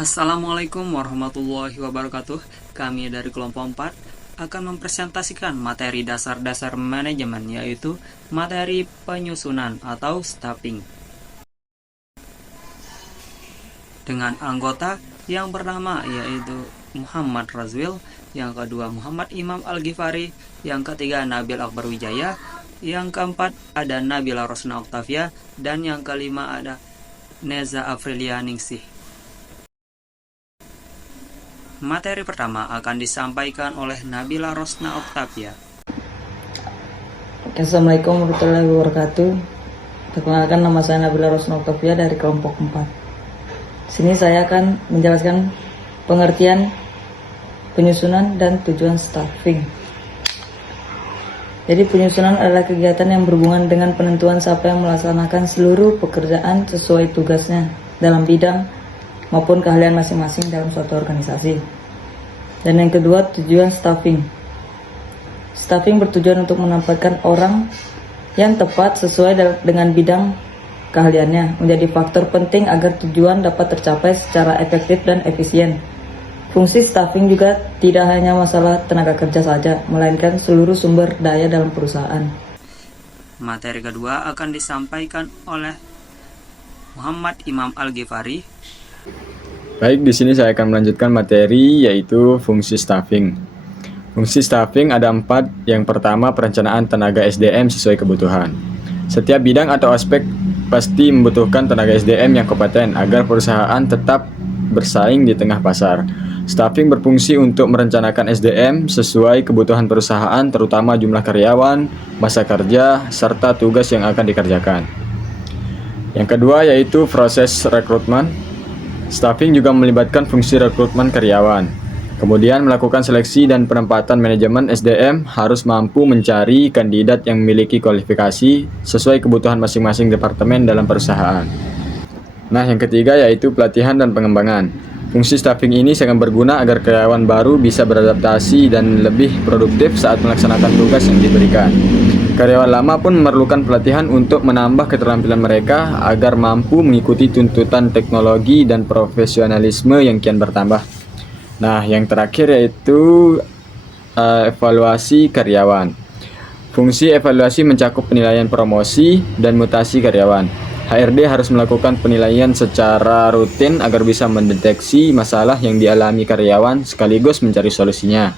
Assalamualaikum warahmatullahi wabarakatuh. Kami dari kelompok 4 akan mempresentasikan materi dasar-dasar manajemen, yaitu materi penyusunan atau staffing. Dengan anggota yang pertama yaitu Muhammad Razwil, yang kedua Muhammad Imam Al-Ghifari, yang ketiga Nabil Akbar Wijaya, yang keempat ada Nabila Rosna Oktavia, dan yang kelima ada Neza Afrilia Ningsih. Materi pertama akan disampaikan oleh Nabila Rosna Oktavia. Assalamualaikum warahmatullahi wabarakatuh. Perkenalkan, nama saya Nabila Rosna Oktavia dari kelompok 4. Di sini saya akan menjelaskan pengertian penyusunan dan tujuan staffing. Jadi penyusunan adalah kegiatan yang berhubungan dengan penentuan siapa yang melaksanakan seluruh pekerjaan sesuai tugasnya dalam bidang maupun keahlian masing-masing dalam suatu organisasi. Dan yang kedua, tujuan staffing. Staffing bertujuan untuk menempatkan orang yang tepat sesuai dengan bidang keahliannya, menjadi faktor penting agar tujuan dapat tercapai secara efektif dan efisien. Fungsi staffing juga tidak hanya masalah tenaga kerja saja, melainkan seluruh sumber daya dalam perusahaan. Materi kedua akan disampaikan oleh Muhammad Imam Al-Ghifari. Baik, di sini saya akan melanjutkan materi yaitu fungsi staffing. Fungsi staffing ada 4. Yang pertama, perencanaan tenaga SDM sesuai kebutuhan. Setiap bidang atau aspek pasti membutuhkan tenaga SDM yang kompeten agar perusahaan tetap bersaing di tengah pasar. Staffing berfungsi untuk merencanakan SDM sesuai kebutuhan perusahaan, terutama jumlah karyawan, masa kerja, serta tugas yang akan dikerjakan. Yang kedua yaitu proses rekrutmen. Staffing juga melibatkan fungsi rekrutmen karyawan. Kemudian melakukan seleksi dan penempatan. Manajemen SDM harus mampu mencari kandidat yang memiliki kualifikasi sesuai kebutuhan masing-masing departemen dalam perusahaan. Nah, yang ketiga yaitu pelatihan dan pengembangan. Fungsi staffing ini sangat berguna agar karyawan baru bisa beradaptasi dan lebih produktif saat melaksanakan tugas yang diberikan. Karyawan lama pun memerlukan pelatihan untuk menambah keterampilan mereka agar mampu mengikuti tuntutan teknologi dan profesionalisme yang kian bertambah. Nah, yang terakhir yaitu evaluasi karyawan. Fungsi evaluasi mencakup penilaian promosi dan mutasi karyawan. HRD harus melakukan penilaian secara rutin agar bisa mendeteksi masalah yang dialami karyawan sekaligus mencari solusinya.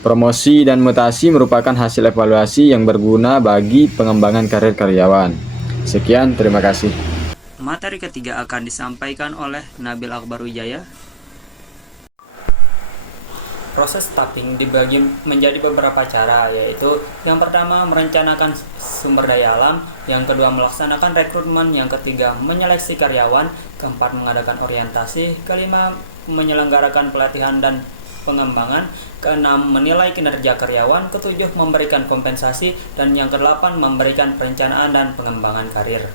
Promosi dan mutasi merupakan hasil evaluasi yang berguna bagi pengembangan karir karyawan. Sekian, terima kasih. Materi ketiga akan disampaikan oleh Nabil Akbar Wijaya. Proses staffing dibagi menjadi beberapa cara, yaitu yang pertama merencanakan sumber daya alam, yang kedua melaksanakan rekrutmen, yang ketiga menyeleksi karyawan, keempat mengadakan orientasi, kelima menyelenggarakan pelatihan dan pengembangan, keenam menilai kinerja karyawan, ketujuh memberikan kompensasi, dan yang kedelapan memberikan perencanaan dan pengembangan karir.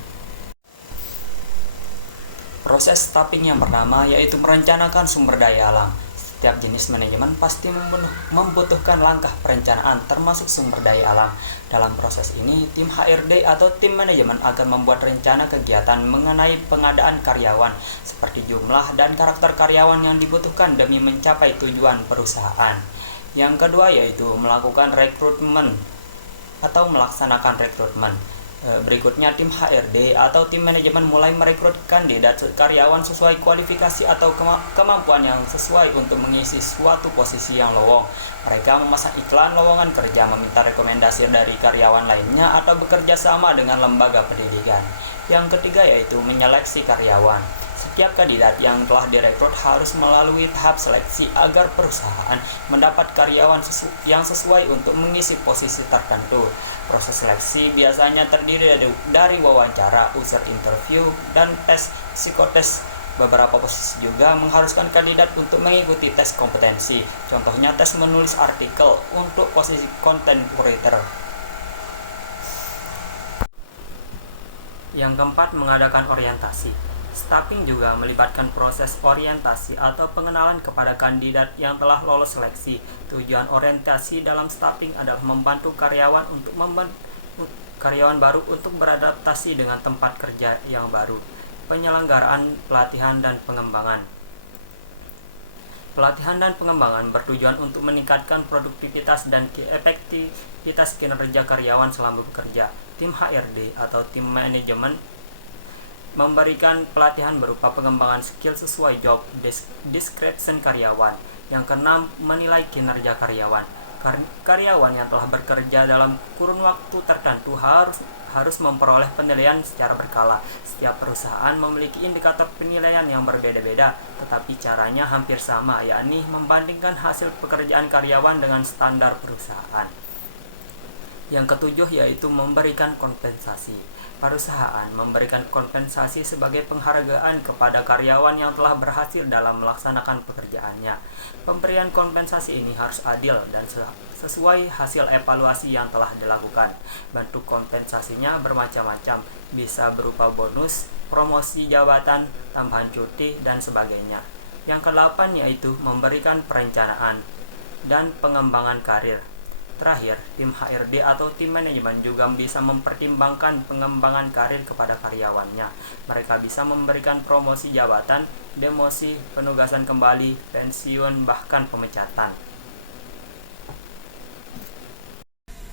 Proses staffing yang pertama yaitu merencanakan sumber daya alam. Setiap jenis manajemen pasti membutuhkan langkah perencanaan termasuk sumber daya alam. Dalam proses ini, tim HRD atau tim manajemen akan membuat rencana kegiatan mengenai pengadaan karyawan, seperti jumlah dan karakter karyawan yang dibutuhkan demi mencapai tujuan perusahaan. Yang kedua yaitu melakukan rekrutmen atau melaksanakan rekrutmen. Berikutnya tim HRD atau tim manajemen mulai merekrut kandidat karyawan sesuai kualifikasi atau kemampuan yang sesuai untuk mengisi suatu posisi yang lowong. Mereka memasang iklan lowongan kerja, meminta rekomendasi dari karyawan lainnya atau bekerja sama dengan lembaga pendidikan. Yang ketiga yaitu menyeleksi karyawan. Setiap kandidat yang telah direkrut harus melalui tahap seleksi agar perusahaan mendapat karyawan yang sesuai untuk mengisi posisi tertentu. Proses seleksi biasanya terdiri dari wawancara, user interview, dan tes psikotes. Beberapa posisi juga mengharuskan kandidat untuk mengikuti tes kompetensi. Contohnya tes menulis artikel untuk posisi content curator. Yang keempat, mengadakan orientasi. Staffing juga melibatkan proses orientasi atau pengenalan kepada kandidat yang telah lolos seleksi. Tujuan orientasi dalam staffing adalah membantu karyawan baru untuk beradaptasi dengan tempat kerja yang baru. Penyelenggaraan pelatihan dan pengembangan. Pelatihan dan pengembangan bertujuan untuk meningkatkan produktivitas dan efektivitas kinerja karyawan selama bekerja. Tim HRD atau tim manajemen memberikan pelatihan berupa pengembangan skill sesuai job description karyawan. Yang keenam, menilai kinerja karyawan. Karyawan yang telah bekerja dalam kurun waktu tertentu harus memperoleh penilaian secara berkala. Setiap perusahaan memiliki indikator penilaian yang berbeda-beda, tetapi caranya hampir sama, yakni membandingkan hasil pekerjaan karyawan dengan standar perusahaan. Yang ketujuh yaitu memberikan kompensasi. Perusahaan memberikan kompensasi sebagai penghargaan kepada karyawan yang telah berhasil dalam melaksanakan pekerjaannya. Pemberian kompensasi ini harus adil dan sesuai hasil evaluasi yang telah dilakukan. Bentuk kompensasinya bermacam-macam, bisa berupa bonus, promosi jabatan, tambahan cuti, dan sebagainya. Yang kedelapan yaitu memberikan perencanaan dan pengembangan karir. Terakhir, tim HRD atau tim manajemen juga bisa mempertimbangkan pengembangan karir kepada karyawannya. Mereka bisa memberikan promosi jabatan, demosi, penugasan kembali, pensiun, bahkan pemecatan.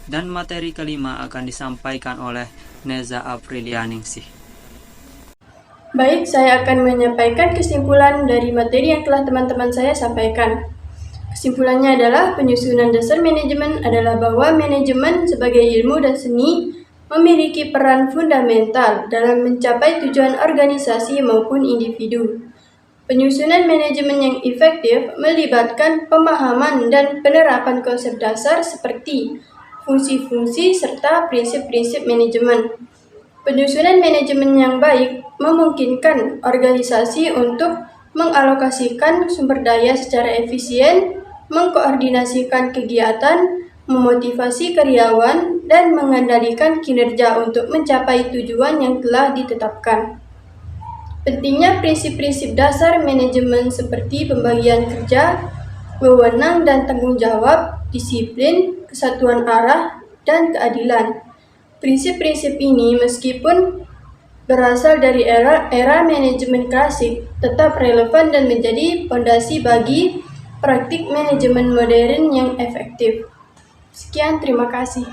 Dan materi kelima akan disampaikan oleh Neza Aprilianingsih. Baik, saya akan menyampaikan kesimpulan dari materi yang telah teman-teman saya sampaikan. Kesimpulannya adalah penyusunan dasar manajemen adalah bahwa manajemen sebagai ilmu dan seni memiliki peran fundamental dalam mencapai tujuan organisasi maupun individu. Penyusunan manajemen yang efektif melibatkan pemahaman dan penerapan konsep dasar seperti fungsi-fungsi serta prinsip-prinsip manajemen. Penyusunan manajemen yang baik memungkinkan organisasi untuk mengalokasikan sumber daya secara efisien, mengkoordinasikan kegiatan, memotivasi karyawan, dan mengendalikan kinerja untuk mencapai tujuan yang telah ditetapkan. Pentingnya prinsip-prinsip dasar manajemen seperti pembagian kerja, wewenang dan tanggung jawab, disiplin, kesatuan arah, dan keadilan. Prinsip-prinsip ini meskipun berasal dari era manajemen klasik, tetap relevan dan menjadi fondasi bagi praktik manajemen modern yang efektif. Sekian, terima kasih.